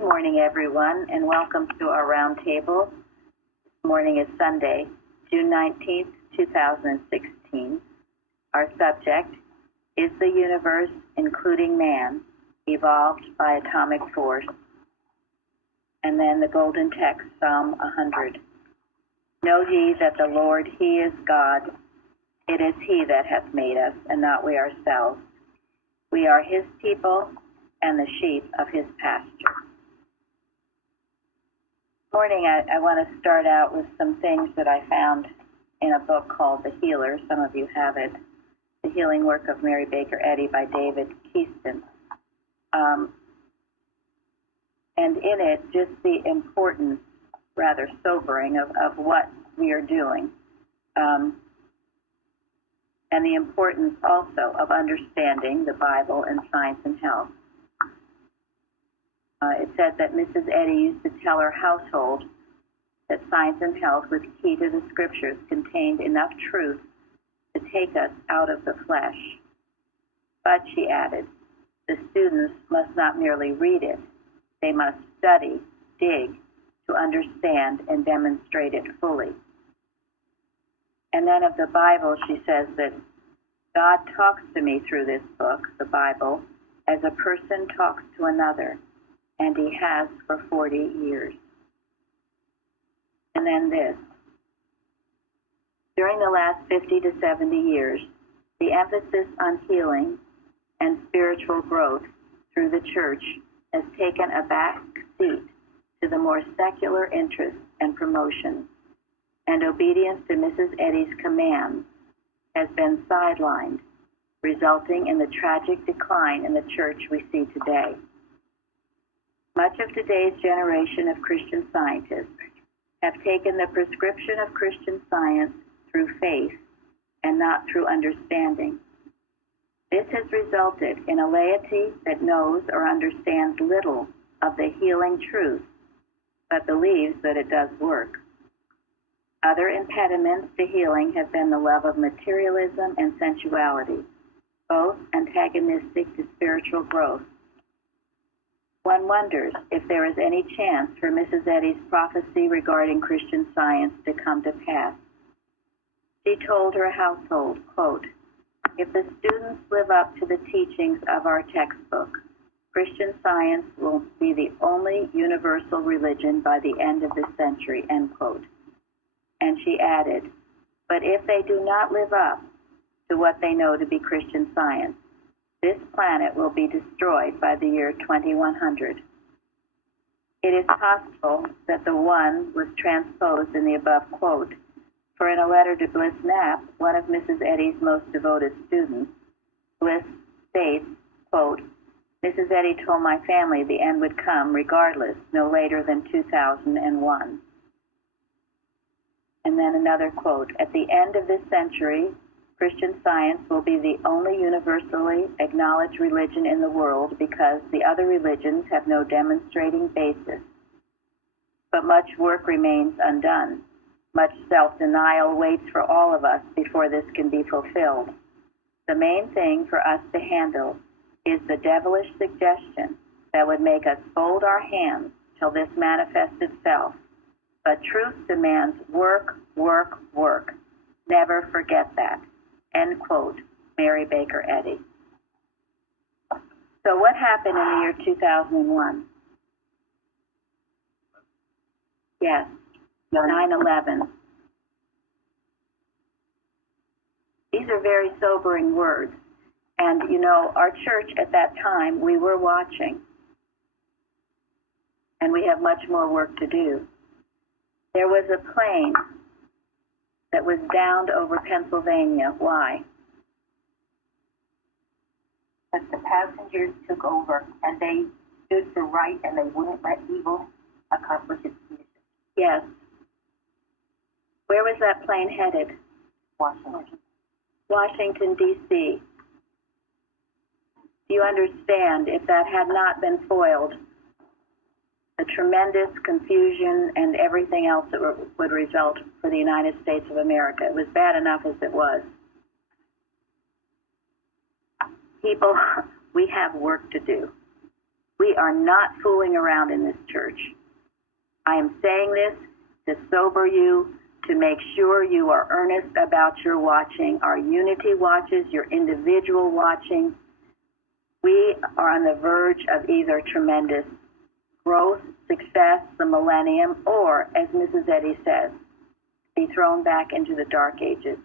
Good morning, everyone, and welcome to our roundtable. This morning is Sunday, June 19th, 2016. Our subject is the universe, including man, evolved by atomic force. And then the golden text, Psalm 100. Know ye that the Lord, He is God. It is He that hath made us, and not we ourselves. We are His people and the sheep of His pasture. This morning, I want to start out with some things that I found in a book called The Healer. Some of you have it. The Healing Work of Mary Baker Eddy by David Keaston. And in it, just the importance, rather sobering, of what we are doing. And the importance also of understanding the Bible and science and health. It said that Mrs. Eddy used to tell her household that science and health, with key to the scriptures, contained enough truth to take us out of the flesh. But, she added, the students must not merely read it. They must study, dig, to understand and demonstrate it fully. And then of the Bible, she says that God talks to me through this book, the Bible, as a person talks to another, and He has for 40 years. And then this. During the last 50 to 70 years, the emphasis on healing and spiritual growth through the church has taken a back seat to the more secular interests and promotions, and obedience to Mrs. Eddy's commands has been sidelined, resulting in the tragic decline in the church we see today. Much of today's generation of Christian scientists have taken the prescription of Christian science through faith and not through understanding. This has resulted in a laity that knows or understands little of the healing truth, but believes that it does work. Other impediments to healing have been the love of materialism and sensuality, both antagonistic to spiritual growth. One wonders if there is any chance for Mrs. Eddy's prophecy regarding Christian science to come to pass. She told her household, quote, if the students live up to the teachings of our textbook, Christian science will be the only universal religion by the end of this century, end quote. And she added, but if they do not live up to what they know to be Christian science, this planet will be destroyed by the year 2100. It is possible that the one was transposed in the above quote, for in a letter to Bliss Knapp, one of Mrs. Eddy's most devoted students, Bliss states, quote, Mrs. Eddy told my family the end would come regardless, no later than 2001. And then another quote, at the end of this century, Christian science will be the only universally acknowledged religion in the world because the other religions have no demonstrating basis. But much work remains undone. Much self-denial waits for all of us before this can be fulfilled. The main thing for us to handle is the devilish suggestion that would make us fold our hands till this manifests itself. But truth demands work, work, work. Never forget that. End quote, Mary Baker Eddy. So what happened in the year 2001? Yes, 9/11. These are very sobering words. And, you know, our church at that time, we were watching. And we have much more work to do. There was a plane that was downed over Pennsylvania. Why? But the passengers took over, and they stood for right, and they wouldn't let evil accomplish its mission. Yes. Where was that plane headed? Washington. Washington, D.C. Do you understand, if that had not been foiled, the tremendous confusion and everything else that would result for the United States of America? It was bad enough as it was. People, we have work to do. We are not fooling around in this church. I am saying this to sober you, to make sure you are earnest about your watching, our unity watches, your individual watching. We are on the verge of either tremendous growth, success, the millennium, or, as Mrs. Eddy says, be thrown back into the dark ages.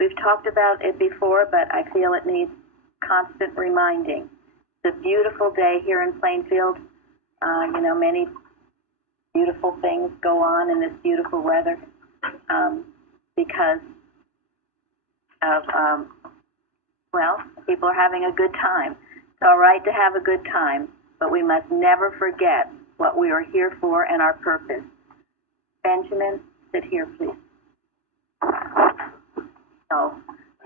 We've talked about it before, but I feel it needs constant reminding. It's a beautiful day here in Plainfield. Many beautiful things go on in this beautiful weather because of, people are having a good time. It's all right to have a good time, but we must never forget what we are here for and our purpose. Benjamin, sit here, please.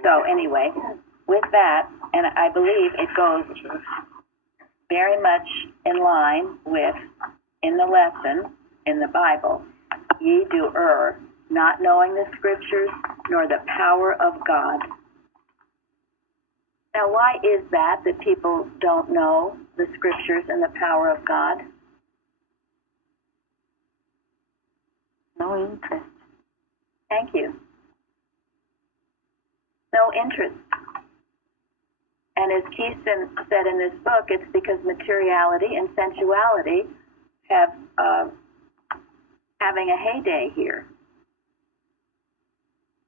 So anyway, with that, and I believe it goes very much in line with, in the lesson, in the Bible, ye do err, not knowing the Scriptures, nor the power of God. Now, why is that people don't know the Scriptures and the power of God? No interest. Thank you. No interest. And as Keeson said in this book, it's because materiality and sensuality have having a heyday here.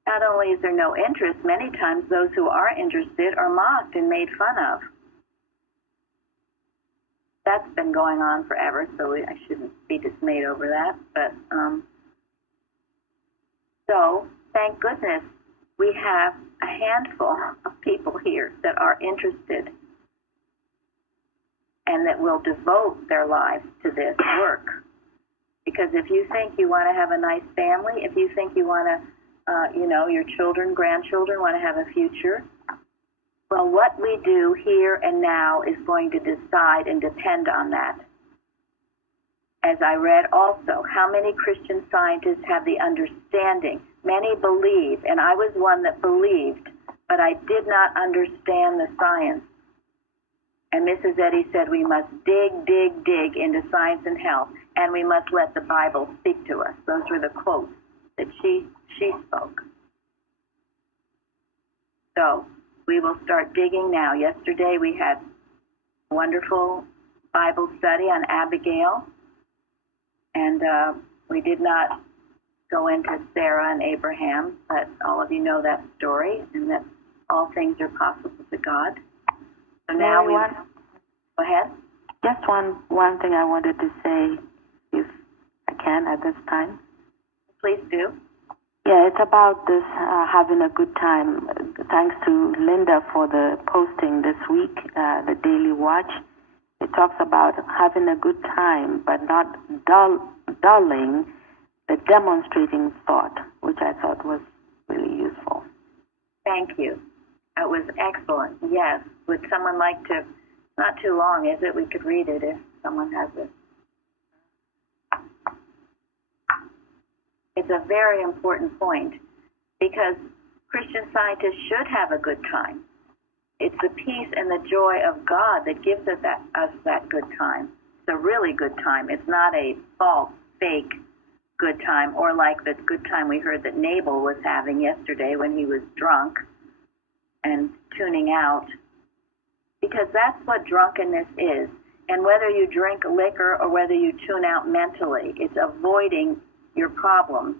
Not only is there no interest, many times those who are interested are mocked and made fun of. That's been going on forever, so I shouldn't be dismayed over that. But so, thank goodness, we have a handful of people here that are interested and that will devote their lives to this work. Because if you think you want to have a nice family, if you think you want to, your children, grandchildren want to have a future, well, what we do here and now is going to decide and depend on that. As I read also, how many Christian scientists have the understanding? Many believe, and I was one that believed, but I did not understand the science. And Mrs. Eddy said we must dig into science and health, and we must let the Bible speak to us. Those were the quotes that she spoke. So we will start digging now. Yesterday we had a wonderful Bible study on Abigail, and we did not go into Sarah and Abraham, but all of you know that story, and that all things are possible to God. So now we go ahead. Just one thing I wanted to say, if I can, at this time. Please do. Yeah, it's about this having a good time. Thanks to Linda for the posting this week, the Daily Watch. It talks about having a good time, but not dulling the demonstrating thought, which I thought was really useful. Thank you. That was excellent. Yes. Would someone like to, not too long, is it? We could read it if someone has it. It's a very important point because Christian scientists should have a good time. It's the peace and the joy of God that gives us that good time. It's a really good time. It's not a false, fake good time, or like the good time we heard that Nabal was having yesterday when he was drunk and tuning out. Because that's what drunkenness is. And whether you drink liquor or whether you tune out mentally, it's avoiding your problems.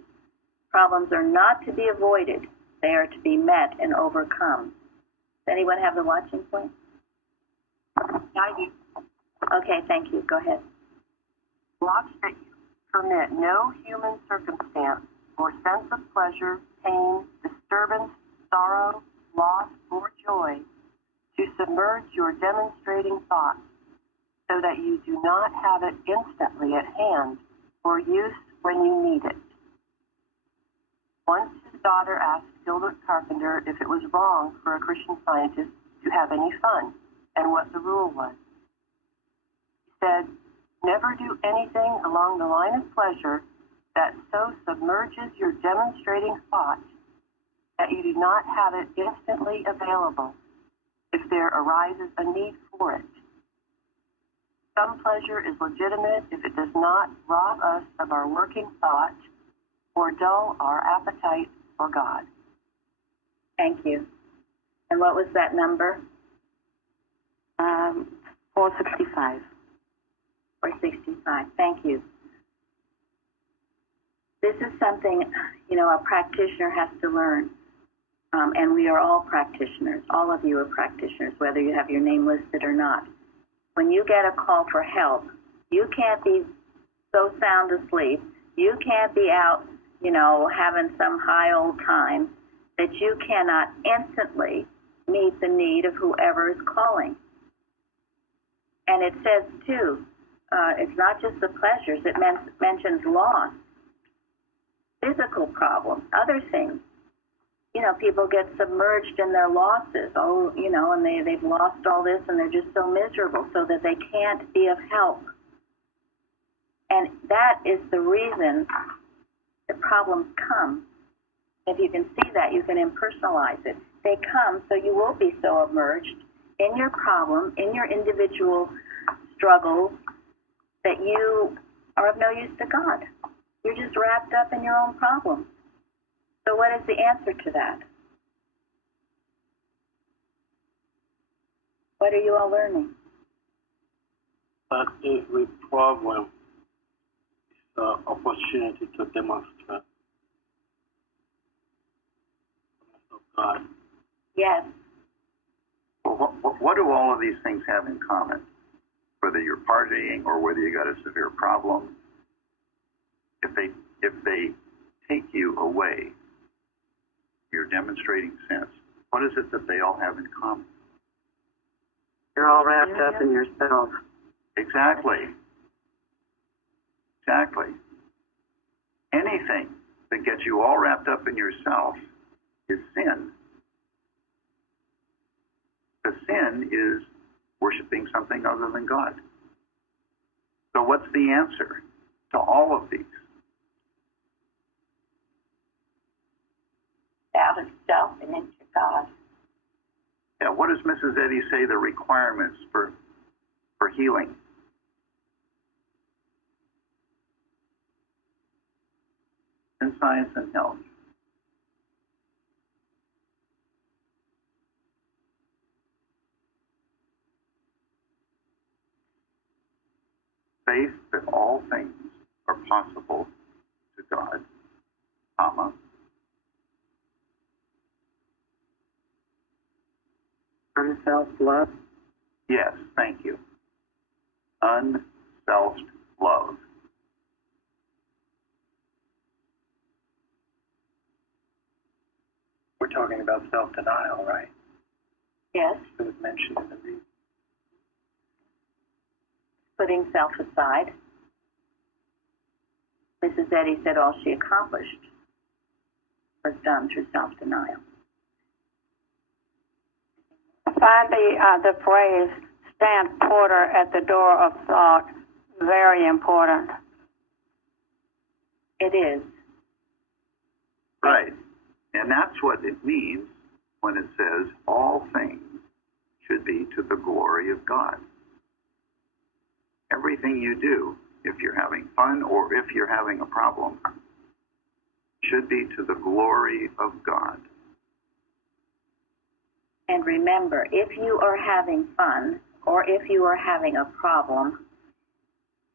Problems are not to be avoided. They are to be met and overcome. Does anyone have the watching point? I do. Okay, thank you. Go ahead. Watch that you permit no human circumstance or sense of pleasure, pain, disturbance, sorrow, loss, or joy to submerge your demonstrating thoughts, so that you do not have it instantly at hand for use when you need it. Once his daughter asked Gilbert Carpenter if it was wrong for a Christian scientist to have any fun and what the rule was. He said, "Never do anything along the line of pleasure that so submerges your demonstrating thought that you do not have it instantly available if there arises a need for it. Some pleasure is legitimate if it does not rob us of our working thought or dull our appetite for God. Thank you. And what was that number? 465. 465. Thank you. This is something, a practitioner has to learn. And we are all practitioners. All of you are practitioners, whether you have your name listed or not. When you get a call for help, you can't be so sound asleep. You can't be out, having some high old time that you cannot instantly meet the need of whoever is calling. And it says, too, it's not just the pleasures. It mentions loss, physical problems, other things. People get submerged in their losses. And they've lost all this and they're just so miserable so that they can't be of help. And that is the reason the problems come. If you can see that, you can impersonalize it. They come so you will be so immersed in your problem, in your individual struggles, that you are of no use to God. You're just wrapped up in your own problems. So what is the answer to that? What are you all learning? That every problem is an opportunity to demonstrate of God. Yes. Well, what do all of these things have in common? Whether you're partying or whether you got a severe problem, if they take you away, you're demonstrating sense. What is it that they all have in common? You're all wrapped up in yourself. Exactly. Anything that gets you all wrapped up in yourself is sin. The sin is worshiping something other than God. So what's the answer to all of these? Out of self and into God. Yeah, what does Mrs. Eddy say the requirements for healing? In science and health. Faith that all things are possible to God, comma, Unself-love. yes, thank you. Unselfed love. We're talking about self-denial, right? Yes. It was mentioned in the reading. Putting self aside. Mrs. Eddy said all she accomplished was done through self-denial. Find the phrase, stand porter at the door of thought, very important. It is. Right. And that's what it means when it says all things should be to the glory of God. Everything you do, if you're having fun or if you're having a problem, should be to the glory of God. And remember, if you are having fun or if you are having a problem,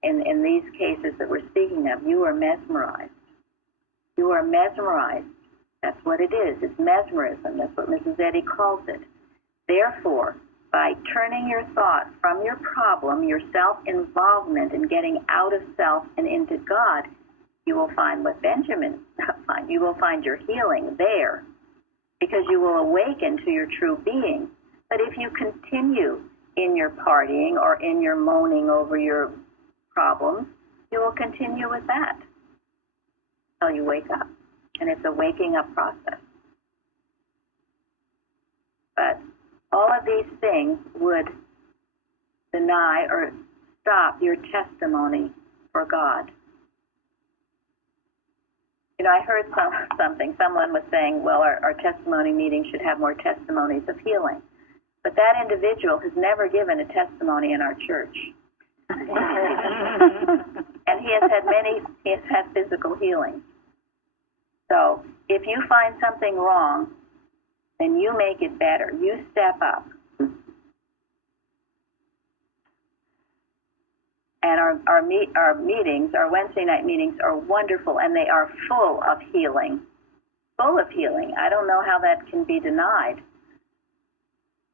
in these cases that we're speaking of, you are mesmerized. You are mesmerized. That's what it is. It's mesmerism. That's what Mrs. Eddy calls it. Therefore, by turning your thought from your problem, your self-involvement, and getting out of self and into God, you will find what Benjamin found. You will find your healing there, because you will awaken to your true being. But if you continue in your partying or in your moaning over your problems, you will continue with that until you wake up. And it's a waking up process. But all of these things would deny or stop your testimony for God. I heard something. Someone was saying, well, our testimony meeting should have more testimonies of healing. But that individual has never given a testimony in our church. And he has had physical healing. So if you find something wrong, then you make it better. You step up. And our meetings, our Wednesday night meetings, are wonderful, and they are full of healing. Full of healing. I don't know how that can be denied.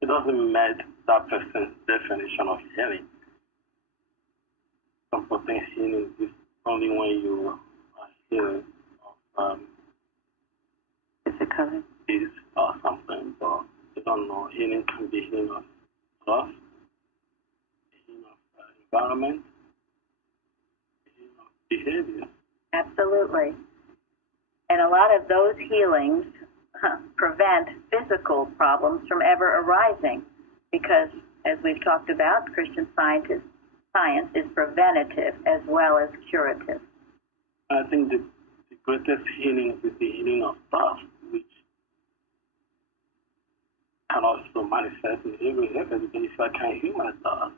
It doesn't match that person's definition of healing. Some people think healing is only when you are healed of Physically. disease or something, but you don't know. Healing can be healing of thought, healing of environment, healing of behavior. Absolutely. And a lot of those healings prevent physical problems from ever arising because, as we've talked about, Christian science is preventative as well as curative. I think the greatest healing is the healing of thought, which can also manifest in every area. Because if I can heal my thoughts,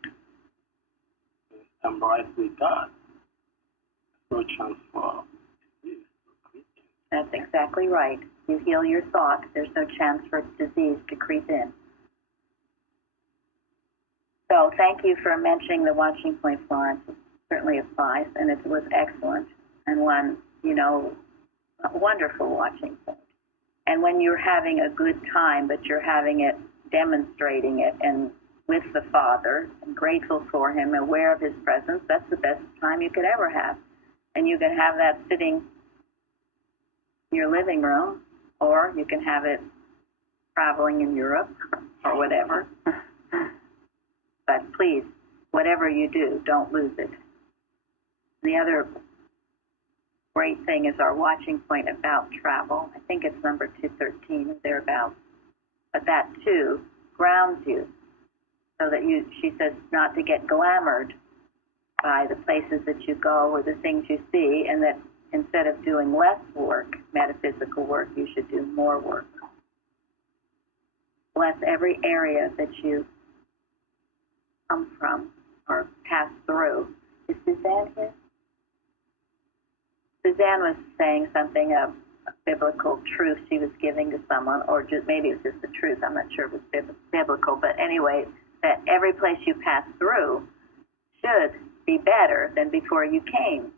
I'm right with God. No chance for disease. That's exactly right. You heal your thought, there's no chance for disease to creep in. So thank you for mentioning the watching point, Florence. It certainly applies, and it was excellent and one, a wonderful watching point. And when you're having a good time, but you're having it, demonstrating it, and with the Father, and grateful for Him, aware of His presence, that's the best time you could ever have. And you can have that sitting in your living room, or you can have it traveling in Europe or whatever. But please, whatever you do, don't lose it. The other great thing is our watching point about travel. I think it's number 213 or thereabouts. But that too grounds you so that she says not to get glamored by the places that you go or the things you see, and that instead of doing less work, metaphysical work, you should do more work. Bless every area that you come from or pass through. Is Suzanne here? Suzanne was saying something of biblical truth she was giving to someone, or just maybe it was just the truth. I'm not sure if it's biblical, but anyway, that every place you pass through should be better than before you came.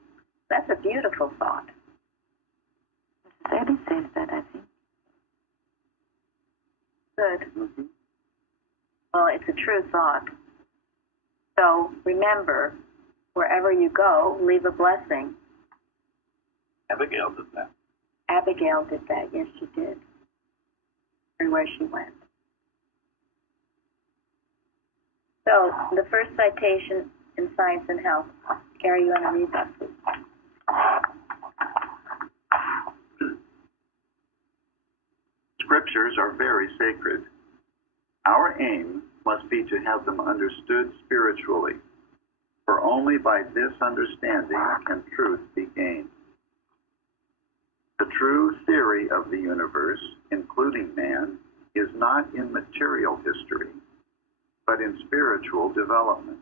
That's a beautiful thought. Eddie says that, I think. Good. Mm-hmm. Well, it's a true thought. So remember, wherever you go, leave a blessing. Abigail did that. Abigail did that. Yes, she did. Everywhere she went. So the first citation in Science and Health. Gary, you want to read that, please? Scriptures are very sacred. Our aim must be to have them understood spiritually, for only by this understanding can truth be gained. The true theory of the universe, including man, is not in material history, but in spiritual development.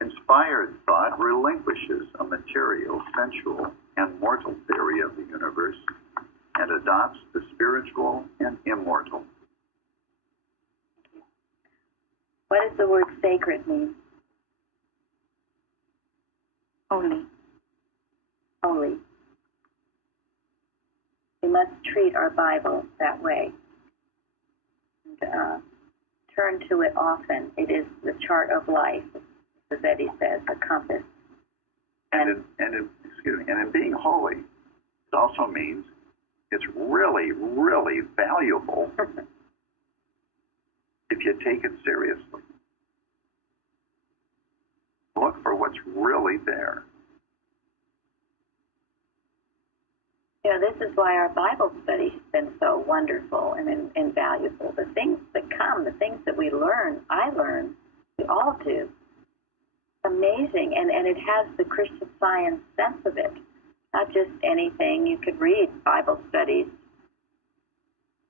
Inspired thought relinquishes a material, sensual, and mortal theory of the universe and adopts the spiritual and immortal. What does the word sacred mean? Holy. Holy. We must treat our Bible that way. And, turn to it often. It is the chart of life, as Eddie says, a compass. And in being holy, it also means it's really, really valuable if you take it seriously. Look for what's really there. This is why our Bible study has been so wonderful and invaluable. The things that come, the things that we learn, I learn, we all do. Amazing, and it has the Christian Science sense of it. Not just anything. You could read Bible studies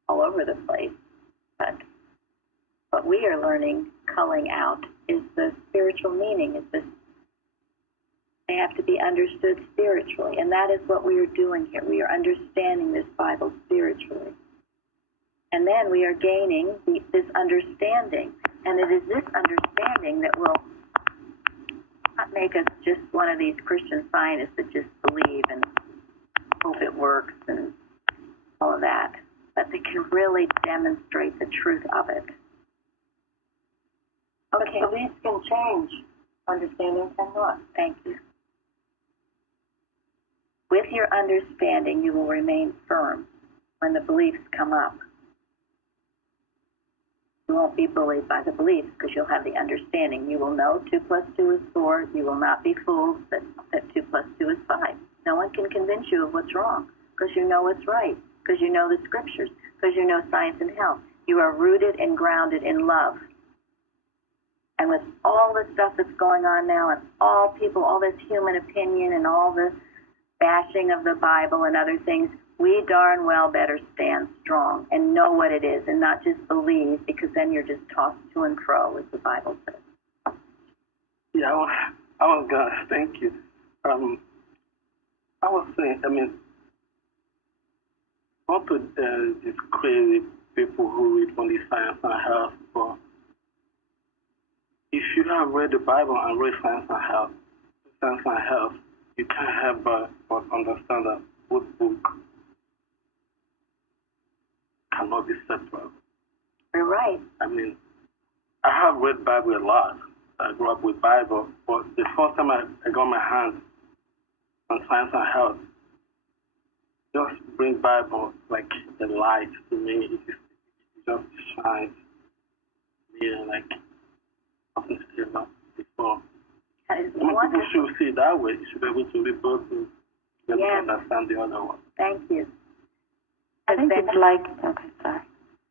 all over the place, but what we are learning, culling out, is the spiritual meaning. Is this? They have to be understood spiritually, and that is what we are doing here. We are understanding this Bible spiritually. And then we are gaining this understanding. And it is this understanding that will not make us just one of these Christian scientists that just believe and hope it works and all of that, but they can really demonstrate the truth of it. Okay. But beliefs can change. Understanding cannot. Thank you. With your understanding, you will remain firm when the beliefs come up. You won't be bullied by the beliefs because you'll have the understanding. You will know 2 + 2 is 4. You will not be fooled that 2 + 2 is 5. No one can convince you of what's wrong because you know what's right, because you know the scriptures, because you know science and health. You are rooted and grounded in love. And with all the stuff that's going on now and all people, all this human opinion and all this bashing of the Bible and other things, we darn well better stand strong and know what it is and not just believe, because then you're just tossed to and fro, as the Bible says. Yeah, I was going to thank you. I was saying, not to these crazy people who read only science and health, but if you have read the Bible and read science and health, you can't help but understand that both books cannot be separate. You're right. I have read Bible a lot. I grew up with Bible, but the first time I got my hands on science and health, just bring Bible like a light to me. It just shines me like nothing ever before. People should see it that way. You should be able to read both to be able to understand the other one. Thank you. I think it's like, okay, sorry.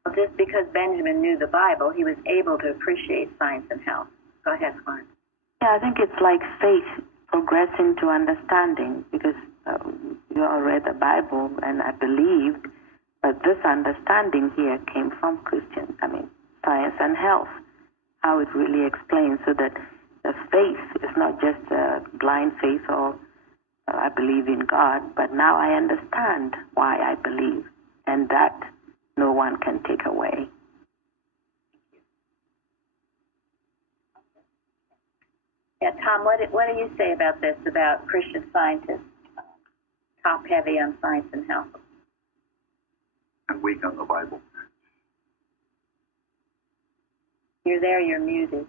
Well, just because Benjamin knew the Bible, he was able to appreciate science and health. Go ahead, Florence. Yeah, I think it's like faith progressing to understanding, because you all read the Bible and I believed, but this understanding here came from science and health, how it really explains, so that the faith is not just a blind faith or I believe in God, but now I understand why I believe, and that no one can take away. Yeah, Tom, what do you say about this, about Christian scientists, top heavy on science and health? And weak on the Bible. You're there, you're muted.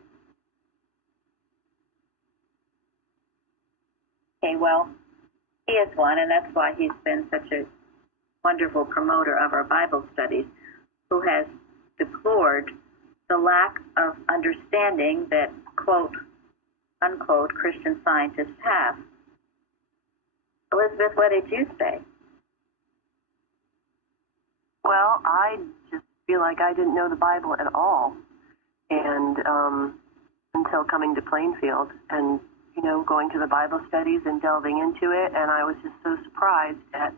Okay, well, he is one, and that's why he's been such a wonderful promoter of our Bible studies, who has deplored the lack of understanding that, quote, unquote, Christian scientists have. Elizabeth, what did you say? Well, I just feel like I didn't know the Bible at all, and until coming to Plainfield and, going to the Bible studies and delving into it, and I was just so surprised at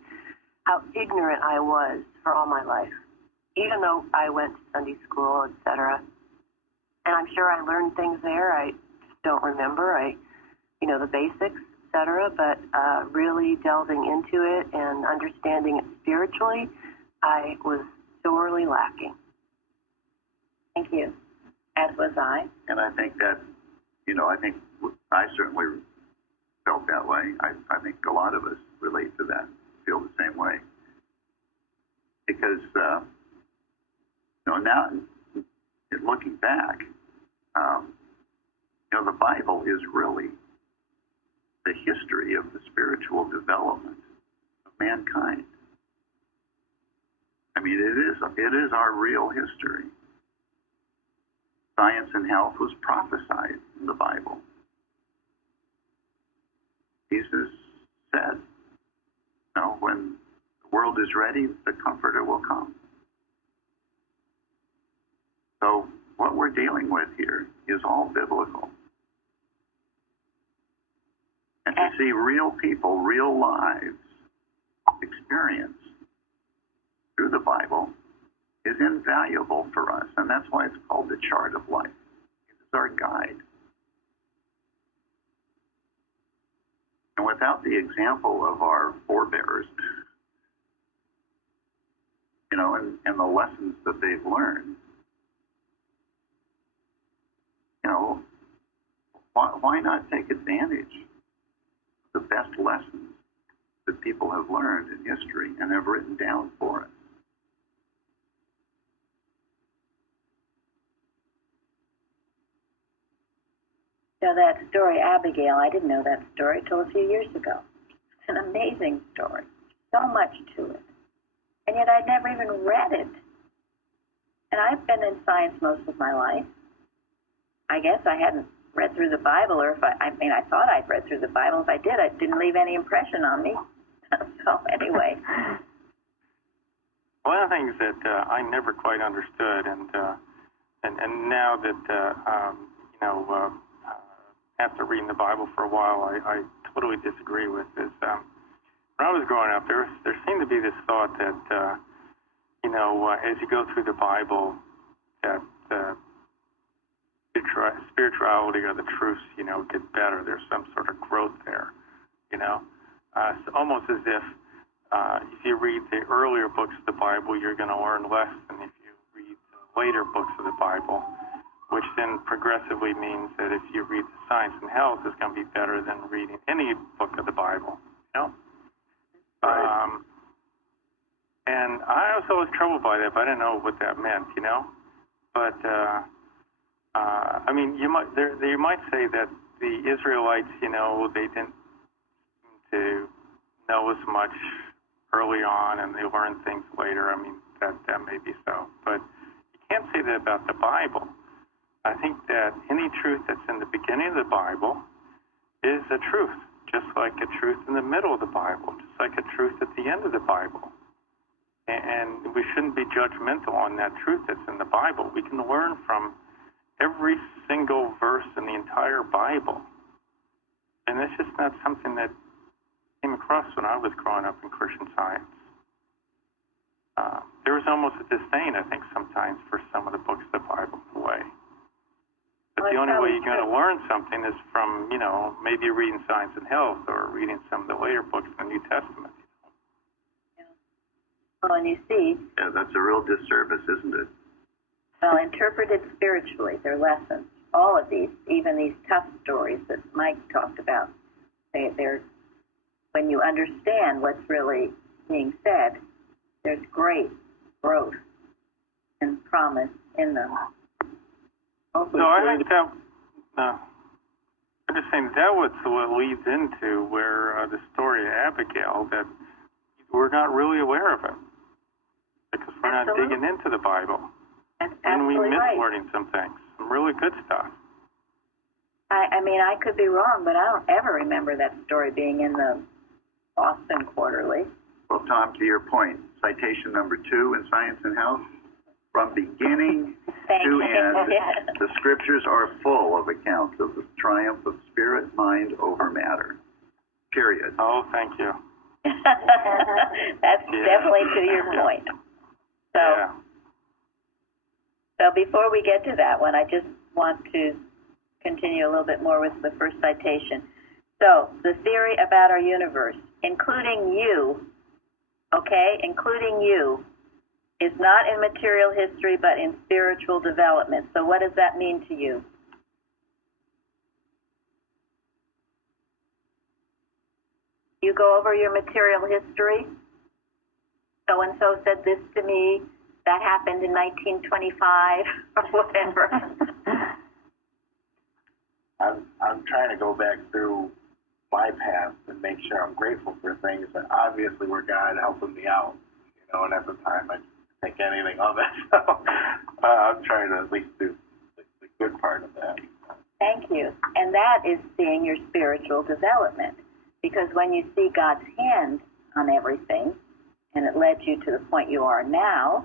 how ignorant I was for all my life, even though I went to Sunday school, etc. And I'm sure I learned things there. I just don't remember. The basics, etc. But really delving into it and understanding it spiritually, I was sorely lacking. Thank you. As was I. And I think that, I certainly felt that way. I think a lot of us relate to that, feel the same way. Because, now, looking back, the Bible is really the history of the spiritual development of mankind. It is our real history. Science and health was prophesied in the Bible. Jesus said, when the world is ready, the Comforter will come. So what we're dealing with here is all biblical. And to see real people, real lives experience through the Bible is invaluable for us, and that's why it's called the chart of life. It's our guide. And without the example of our forebears, and the lessons that they've learned, why not take advantage of the best lessons that people have learned in history and have written down for us? That story, Abigail, I didn't know that story until a few years ago. It's an amazing story. So much to it. And yet I'd never even read it. And I've been in science most of my life. I guess I hadn't read through the Bible, or I thought I'd read through the Bible. If I did, it didn't leave any impression on me. So anyway. One of the things that I never quite understood, and now that after reading the Bible for a while, I totally disagree with is when I was growing up, there seemed to be this thought that as you go through the Bible, that spirituality or the truths get better. There's some sort of growth there. It's almost as if you read the earlier books of the Bible, you're going to learn less than if you read the later books of the Bible, which then progressively means that if you read the Science and Health, it's going to be better than reading any book of the Bible. Right. And I was always troubled by that, but I didn't know what that meant, But you might say that the Israelites, they didn't seem to know as much early on, and they learned things later. That may be so, but you can't say that about the Bible. I think that any truth that's in the beginning of the Bible is a truth, just like a truth in the middle of the Bible, just like a truth at the end of the Bible. And we shouldn't be judgmental on that truth that's in the Bible. We can learn from every single verse in the entire Bible. And it's just not something that came across when I was growing up in Christian Science. There was almost a disdain, I think, sometimes for some of the books of the Bible in a way. But the only way you're going to learn something is from, maybe reading Science and Health or reading some of the later books in the New Testament. Yeah. Well, and you see... Yeah, that's a real disservice, isn't it? Well, interpreted spiritually, they're lessons. All of these, even these tough stories that Mike talked about, they're when you understand what's really being said, there's great growth and promise in them. No, I think that, I'm just saying that what leads into where the story of Abigail, that we're not really aware of it because we're not digging into the Bible. And we miss learning some things, some really good stuff. I could be wrong, but I don't ever remember that story being in the Boston Quarterly. Well, Tom, to your point, citation number 2 in Science and Health, from beginning to end, the scriptures are full of accounts of the triumph of spirit, mind over matter. Period. Oh, thank you. That's definitely to your point. So before we get to that one, I just want to continue a little bit more with the first citation. So, the theory about our universe, including you, is not in material history but in spiritual development. So what does that mean to you? You go over your material history. So-and-so said this to me. That happened in 1925 or whatever. I'm trying to go back through my past and make sure I'm grateful for things that obviously were God helping me out, and at the time I didn't think anything of it. So I'm trying to at least do the good part of that. Thank you. And that is seeing your spiritual development. Because when you see God's hand on everything, and it led you to the point you are now,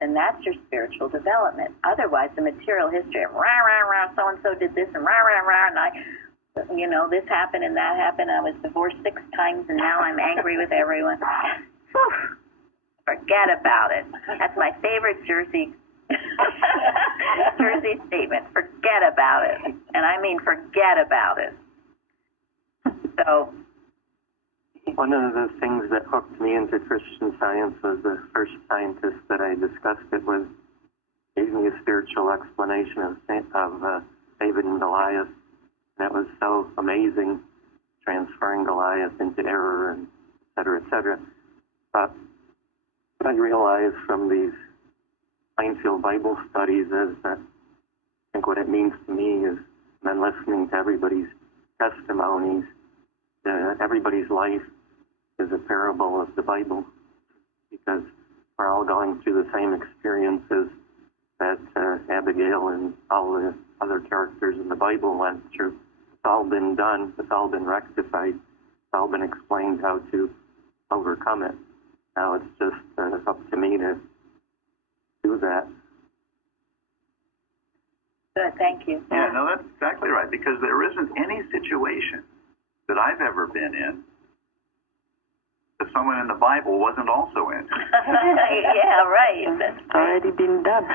then that's your spiritual development. Otherwise, the material history of so-and-so did this, and and I, this happened and that happened. I was divorced 6 times, and now I'm angry with everyone. Whew. Forget about it. That's my favorite Jersey Jersey statement. Forget about it. And I mean forget about it. So one of the things that hooked me into Christian Science was the first scientist that I discussed it with gave me a spiritual explanation of David and Goliath. And it was so amazing, transferring Goliath into error and et cetera, et cetera. But what I realized from these Plainfield Bible studies is that I think what it means to me is, then listening to everybody's testimonies, everybody's life is a parable of the Bible, because we're all going through the same experiences that Abigail and all the other characters in the Bible went through. It's all been done. It's all been rectified. It's all been explained how to overcome it. Now it's just up to me to do that. good, thank you. Yeah, no, that's exactly right, because there isn't any situation that I've ever been in that someone in the Bible wasn't also in. Yeah, right. It's already been done.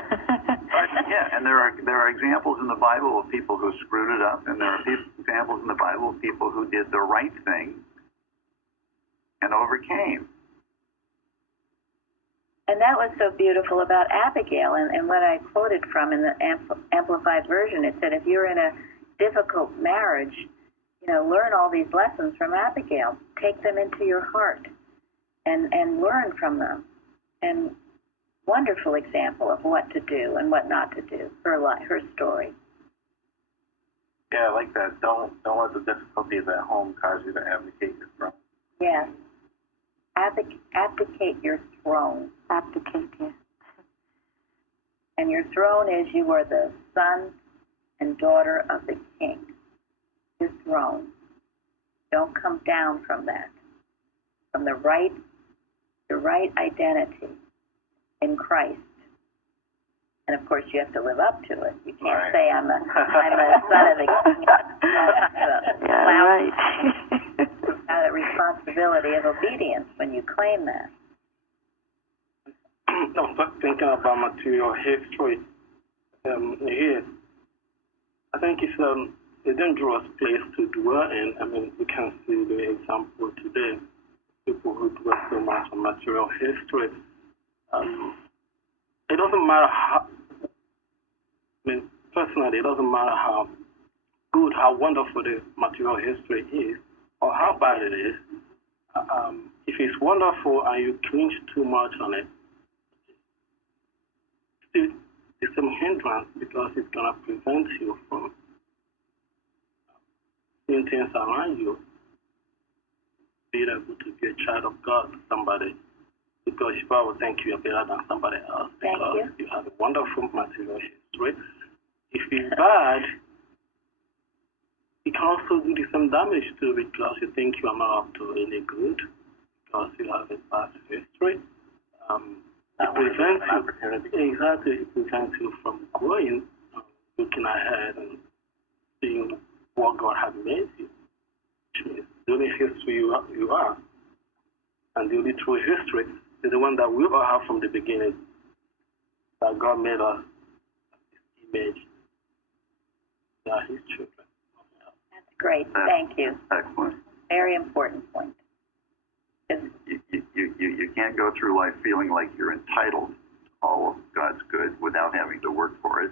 Yeah, and there are examples in the Bible of people who screwed it up, and there are examples in the Bible of people who did the right thing and overcame. And that was so beautiful about Abigail, and what I quoted from in the Amplified Version, it said, if you're in a difficult marriage, learn all these lessons from Abigail. Take them into your heart and learn from them. And wonderful example of what to do and what not to do, her story. Yeah, I like that. Don't let the difficulties at home cause you to abdicate your throne. Yes. Abdicate your throne. Abdicate, yes. And your throne is you are the son and daughter of the king. His throne. Don't come down from that. From the right identity in Christ. And of course you have to live up to it. You can't say I'm a son of the king. Right. The responsibility of obedience when you claim that. I'm just thinking about material history here. I think it's a dangerous place to dwell in. I mean, we can see the example today. People who dwell so much on material history. It doesn't matter how, personally, it doesn't matter how good, how wonderful the material history is, or how bad it is. If it's wonderful and you clinch too much on it, it's a hindrance, because it's going to prevent you from seeing things around you, being able to be a child of God to somebody, because you probably think you're better than somebody else because you have a wonderful material history. If it's bad, it can also do the same damage too, because you think you are not up to any good, because you have a past history. It prevents you from growing, looking ahead and seeing what God has made you, which means the only history you are, and the only true history is the one that we all have from the beginning, that God made us His image. We are His children. That's great. Thank you. Excellent. Very important point. You can't go through life feeling like you're entitled to all of God's good without having to work for it.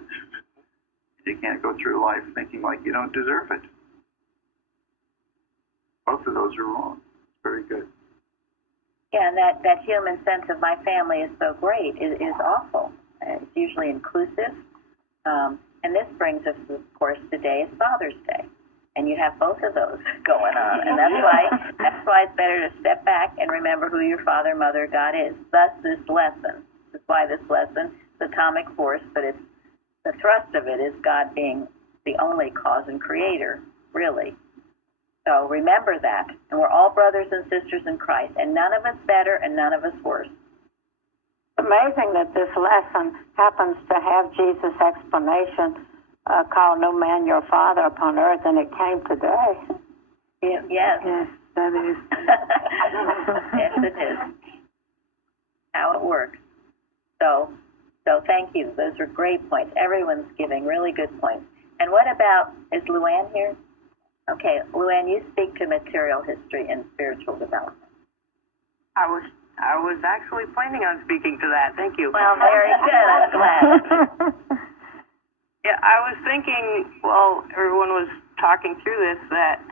You can't go through life thinking like you don't deserve it. Both of those are wrong. Very good. Yeah, and that human sense of my family is so great is awful. It's usually inclusive. And this brings us, of course, today is Father's Day. And you have both of those going on. And that's why it's better to step back and remember who your Father and Mother God is. Thus this lesson. This is why this lesson is atomic force, but it's the thrust of it is God being the only cause and creator, really. So remember that. And we're all brothers and sisters in Christ, and none of us better and none of us worse. It's amazing that this lesson happens to have Jesus' explanation, call no man your father upon earth, and it came today. Yes. Yes, that is. Yes, it is. how it works. So thank you. Those are great points. Everyone's giving really good points. And what about, is Luann here? Okay, Luann, you speak to material history and spiritual development. I was actually planning on speaking to that. Thank you. Well, very good. I'm glad. Yeah, I was thinking, well, everyone was talking through this, that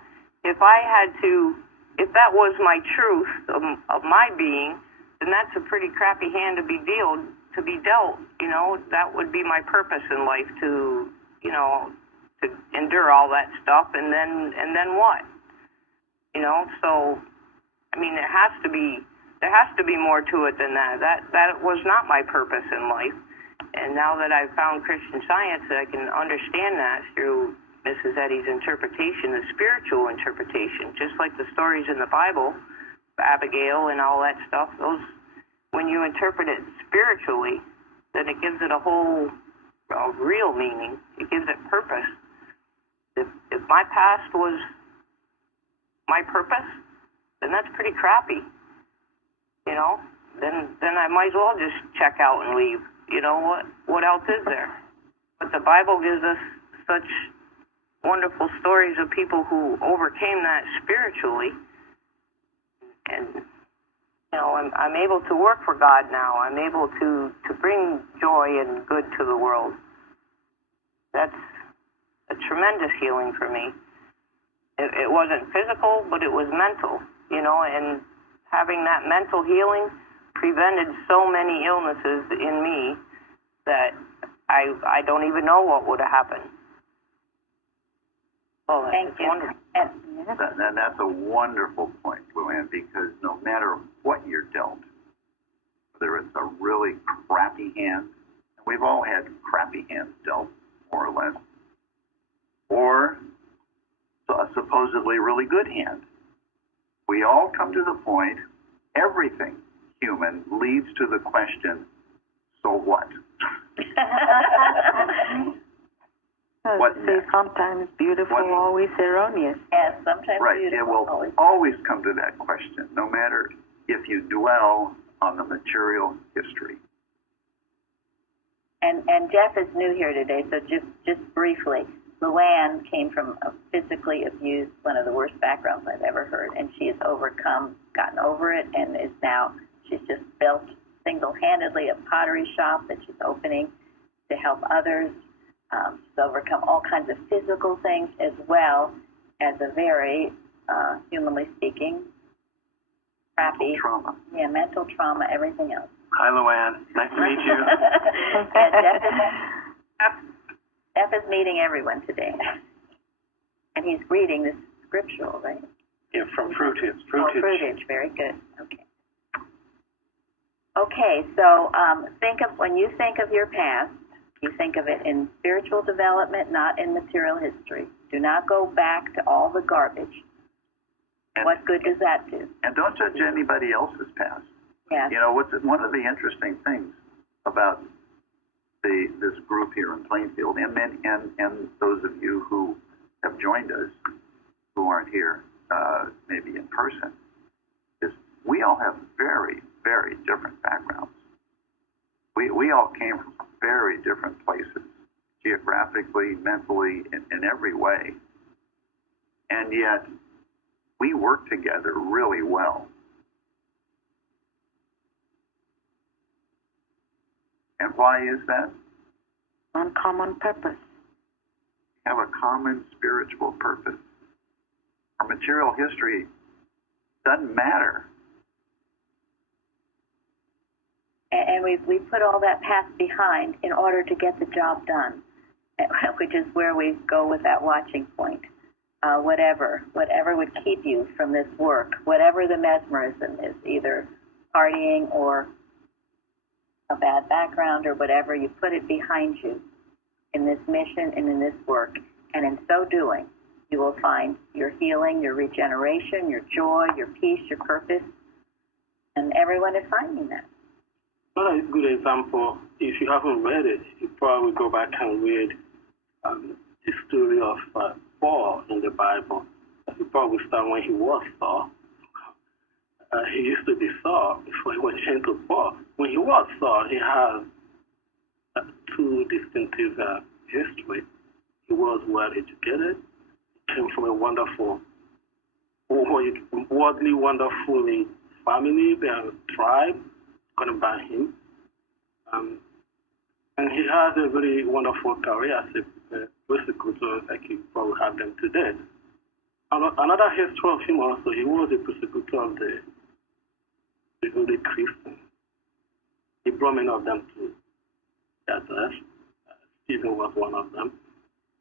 if that was my truth of my being, then that's a pretty crappy hand to be dealt. You know, that would be my purpose in life, to endure all that stuff, and then what? You know, so I mean, there has to be more to it than that. That was not my purpose in life. And now that I've found Christian Science, I can understand that through Mrs. Eddy's interpretation, the spiritual interpretation, just like the stories in the Bible, Abigail and all that stuff. Those, when you interpret it spiritually, then it gives it a whole real meaning. It gives it purpose. If my past was my purpose, then that's pretty crappy. You know, then I might as well just check out and leave. You know, what else is there? But the Bible gives us such wonderful stories of people who overcame that spiritually. And, you know, I'm able to work for God now. I'm able to bring joy and good to the world. That's a tremendous healing for me. It wasn't physical, but it was mental, you know, and having that mental healing prevented so many illnesses in me that I don't even know what would have happened. Oh, that's wonderful. That's a wonderful point, Luann, because no matter what you're dealt, whether it's a really crappy hand, and we've all had crappy hands dealt, more or less, or a supposedly really good hand, we all come to the point, everything human leads to the question, so what? What next? Sometimes beautiful, always erroneous. Yes, sometimes right. beautiful. It will always come to that question, no matter if you dwell on the material history. And Jeff is new here today, so just briefly, Luann came from a physically abused, one of the worst backgrounds I've ever heard, and she has gotten over it, and she's just built single-handedly a pottery shop that she's opening to help others. She's overcome all kinds of physical things as well as a very, humanly speaking, crappy trauma. Yeah, mental trauma, everything else. Hi, Luann. Nice to meet you. Jeff is meeting everyone today. And he's reading this scriptural, right? Yeah, from Fruitage. Fruitage, very good. Okay. Okay, so when you think of your past, you think of it in spiritual development, not in material history. Do not go back to all the garbage. And what good does that do? And don't judge anybody else's past. Yes. You know, one of the interesting things about this group here in Plainfield, and those of you who have joined us who aren't here, maybe in person, is we all have very, very different backgrounds. We all came from very different places, geographically, mentally, in every way. And yet, we work together really well. And why is that? On common purpose. We have a common spiritual purpose. Our material history doesn't matter. And we put all that past behind in order to get the job done, which is where we go with that watching point. Whatever would keep you from this work, whatever the mesmerism is, either partying or a bad background or whatever, you put it behind you in this mission and in this work. And in so doing, you will find your healing, your regeneration, your joy, your peace, your purpose. And everyone is finding that. Another good example, if you haven't read it, you probably go back and read the story of Paul in the Bible. You probably start when he was Saul. he used to be Saul before he was changed to Paul. When he was Saul, he has two distinctive history. He was well educated. He came from a wonderful, worldly, wonderfully family, their tribe, going by him. And he has a very wonderful career as a persecutor, like you probably have them today. Another history of him also, he was a persecutor of the early Christians. He brought many of them to their death. Stephen was one of them.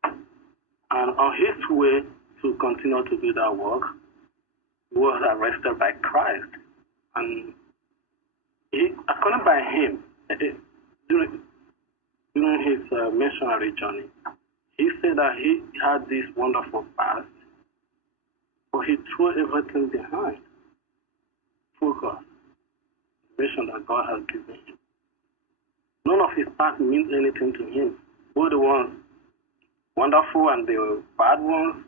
And on his way to continue to do that work, he was arrested by Christ. And according by him, during his missionary journey, he said that he had this wonderful past, but he threw everything behind. Focus, the mission that God has given him. None of his past means anything to him. Both the ones wonderful and the bad ones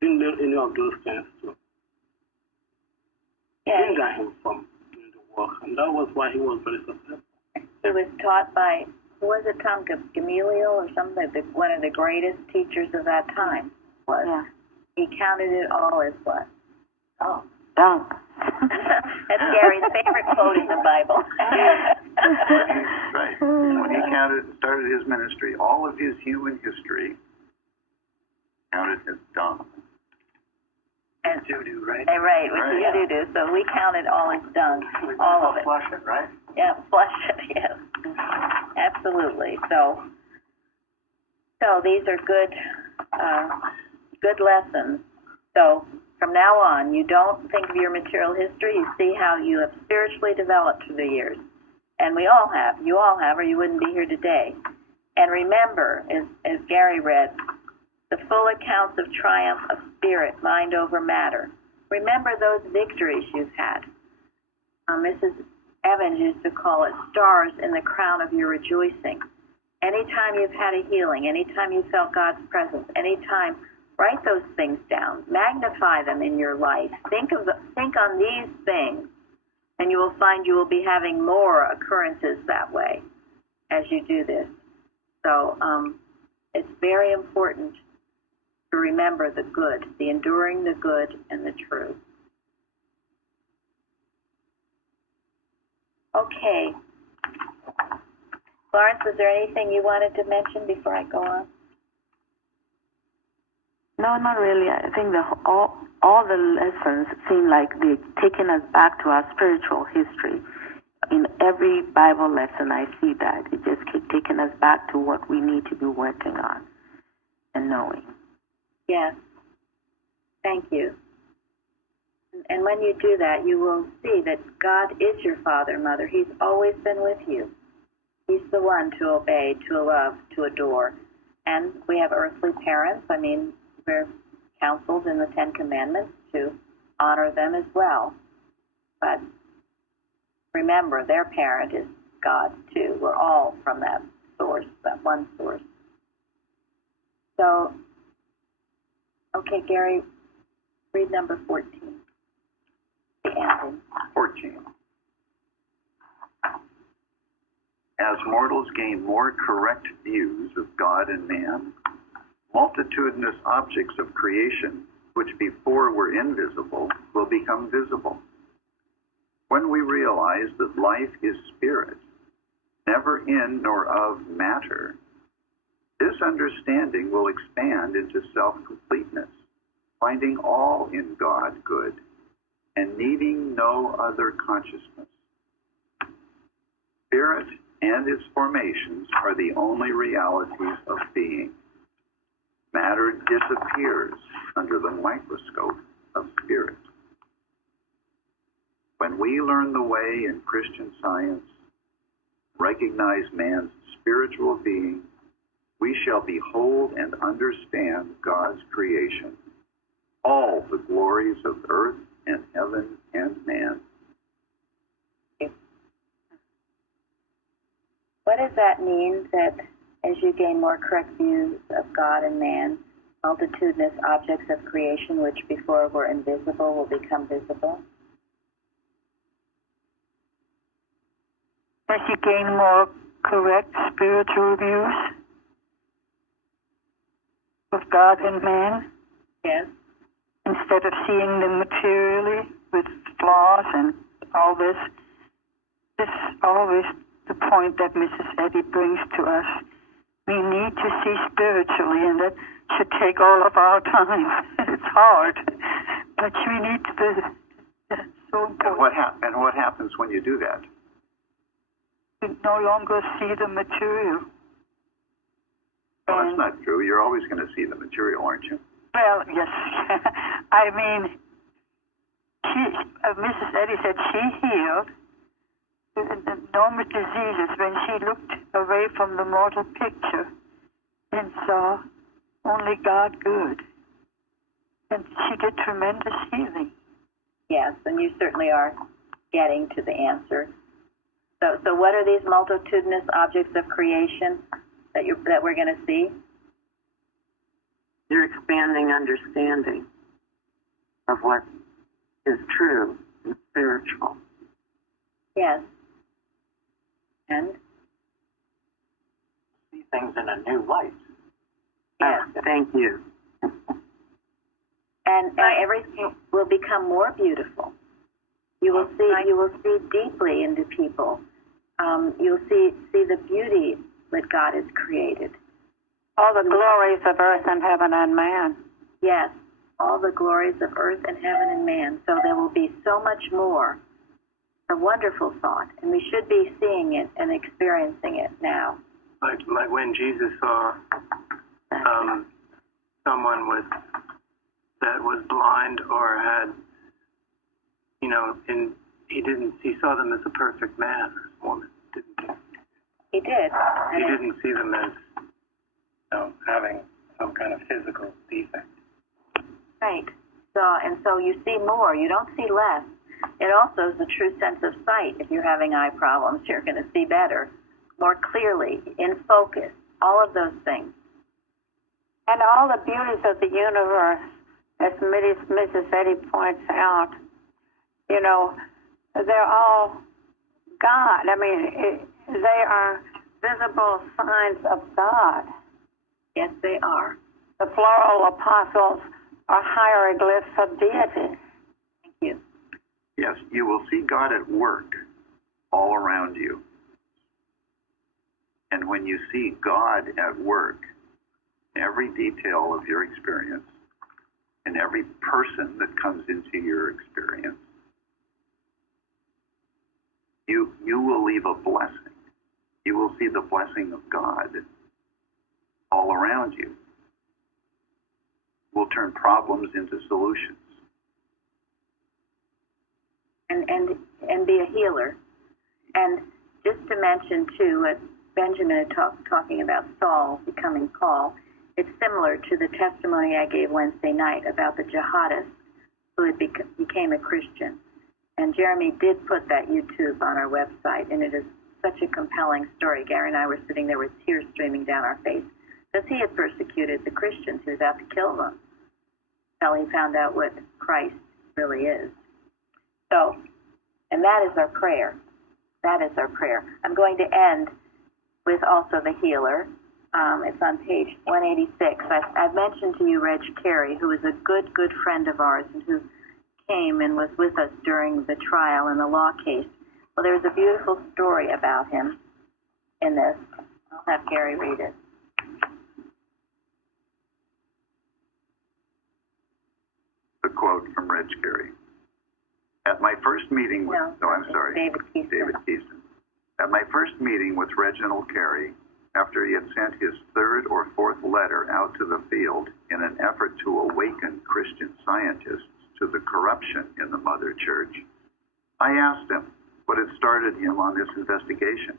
didn't learn any of those things to hinder him from doing the work. And that was why he was very successful. He was taught by, who was it, Tom Gamaliel or something, one of the greatest teachers of that time was. Yeah. He counted it all as what? Oh. Dung. That's Gary's favorite quote in the Bible. Right. When he started his ministry, all of his human history counted as dung. And doo-doo, right? Right, which is doo-doo. So we counted all as dung, all of it. Flush it, right? Yeah, flush it, yes. Absolutely. So these are good lessons. So from now on, you don't think of your material history. You see how you have spiritually developed through the years. And we all have. You all have, or you wouldn't be here today. And remember, as Gary read, the full accounts of triumph of spirit, mind over matter. Remember those victories you've had. Mrs. Evans used to call it stars in the crown of your rejoicing. Anytime you've had a healing, anytime you felt God's presence, anytime, write those things down. Magnify them in your life. Think on these things, and you will find you will be having more occurrences that way as you do this. So it's very important to remember the good, the enduring, the good, and the true. Okay. Lawrence, was there anything you wanted to mention before I go on? No, not really. I think all the lessons seem like they're taking us back to our spiritual history. In every Bible lesson, I see that. It just keeps taking us back to what we need to be working on and knowing. Yes. Thank you. And when you do that, you will see that God is your Father, Mother. He's always been with you. He's the one to obey, to love, to adore. And we have earthly parents. I mean, we're counseled in the Ten Commandments to honor them as well. But remember, their parent is God, too. We're all from that source, that one source. So, okay, Gary, read number 14. The ending. 14. As mortals gain more correct views of God and man, multitudinous objects of creation, which before were invisible, will become visible. When we realize that life is spirit, never in nor of matter, this understanding will expand into self-completeness, finding all in God good, and needing no other consciousness. Spirit and its formations are the only realities of being. Matter disappears under the microscope of spirit. When we learn the way in Christian Science, recognize man's spiritual being, we shall behold and understand God's creation, all the glories of earth and heaven and man. What does that mean, that as you gain more correct views of God and man, multitudinous objects of creation which before were invisible will become visible? as you gain more correct spiritual views of God and man? Yes. Instead of seeing them materially with flaws and all this. This is always the point that Mrs. Eddy brings to us. We need to see spiritually, and that should take all of our time. It's hard, but we need to. That's so important. And what happens when you do that? We no longer see the material. Well, that's not true. You're always going to see the material, aren't you? Well, yes. I mean, Mrs. Eddy said she healed the enormous diseases when she looked away from the mortal picture and saw only God good. And she did tremendous healing. Yes, and you certainly are getting to the answer. So what are these multitudinous objects of creation that we're going to see? Your expanding understanding of what is true and spiritual. Yes. And? See things in a new light. Yes. Thank you. And everything will become more beautiful. You will see deeply into people. You'll see the beauty that God has created. All the glories of earth and heaven and man. Yes, all the glories of earth and heaven and man. So there will be so much more. A wonderful thought, and we should be seeing it and experiencing it now. Like when Jesus saw someone that was blind or had, and he saw them as a perfect man or woman, didn't he? He did. He didn't see them as having some kind of physical defect. Right. So you see more. You don't see less. It also is the true sense of sight. If you're having eye problems, you're going to see better, more clearly, in focus, all of those things. And all the beauties of the universe, as Mrs. Eddy points out, they're all God. I mean, they are visible signs of God. Yes, they are. The floral apostles are hieroglyphs of deity. Thank you. Yes, you will see God at work all around you. And when you see God at work, every detail of your experience and every person that comes into your experience, you will leave a blessing. You will see the blessing of God all around you. Will turn problems into solutions. And be a healer. And just to mention, too, what Benjamin had talking about Saul becoming Paul, it's similar to the testimony I gave Wednesday night about the jihadist who had became a Christian. And Jeremy did put that YouTube on our website, and it is such a compelling story. Gary and I were sitting there with tears streaming down our face because he had persecuted the Christians. He was out to kill them until he found out what Christ really is. So, and that is our prayer. That is our prayer. I'm going to end with also the healer. It's on page 186. I've mentioned to you Reg Carey, who is a good friend of ours and who came and was with us during the trial in the law case. Well, there's a beautiful story about him in this. I'll have Gary read it. A quote from Reg Carey. At my first meeting with... David Keeston. At my first meeting with Reginald Carey, after he had sent his third or fourth letter out to the field in an effort to awaken Christian scientists to the corruption in the Mother Church, I asked him what had started him on this investigation.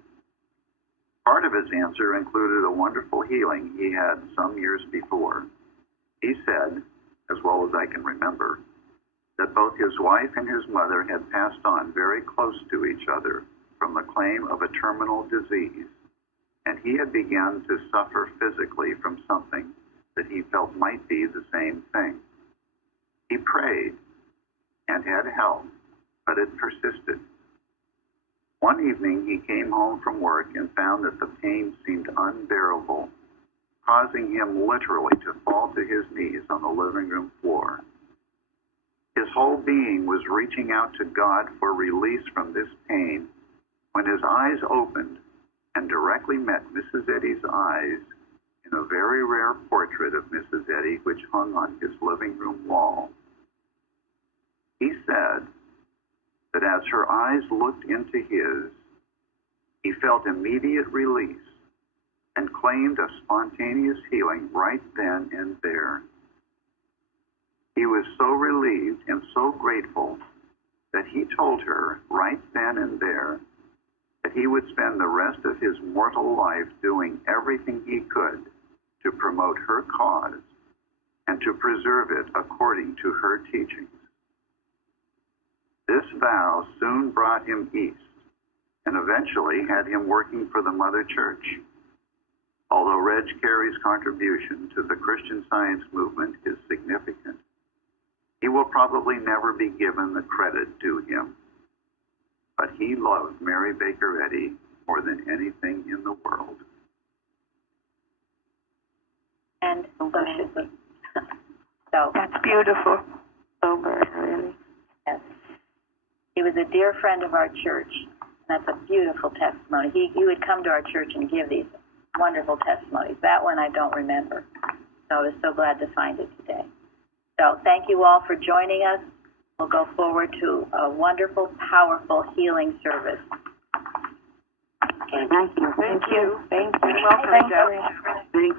Part of his answer included a wonderful healing he had some years before. He said, as well as I can remember, that both his wife and his mother had passed on very close to each other from the claim of a terminal disease, and he had begun to suffer physically from something that he felt might be the same thing. He prayed and had help, but it persisted. One evening he came home from work and found that the pain seemed unbearable, causing him literally to fall to his knees on the living room floor. His whole being was reaching out to God for release from this pain when his eyes opened and directly met Mrs. Eddy's eyes in a very rare portrait of Mrs. Eddy which hung on his living room wall. He said that as her eyes looked into his, he felt immediate release and claimed a spontaneous healing right then and there. He was so relieved and so grateful that he told her right then and there that he would spend the rest of his mortal life doing everything he could to promote her cause and to preserve it according to her teachings. This vow soon brought him east and eventually had him working for the Mother Church. Although Reg Carey's contribution to the Christian Science movement is significant, he will probably never be given the credit due him. But he loved Mary Baker Eddy more than anything in the world. And so should we. So That's beautiful. Sober, really. yes. He was a dear friend of our church, and that's a beautiful testimony. He would come to our church and give these wonderful testimonies. That one I don't remember, so I was so glad to find it today. So thank you all for joining us. We'll go forward to a wonderful, powerful healing service. Thank you. Thank you. Thank you. Welcome, Jeff. Thank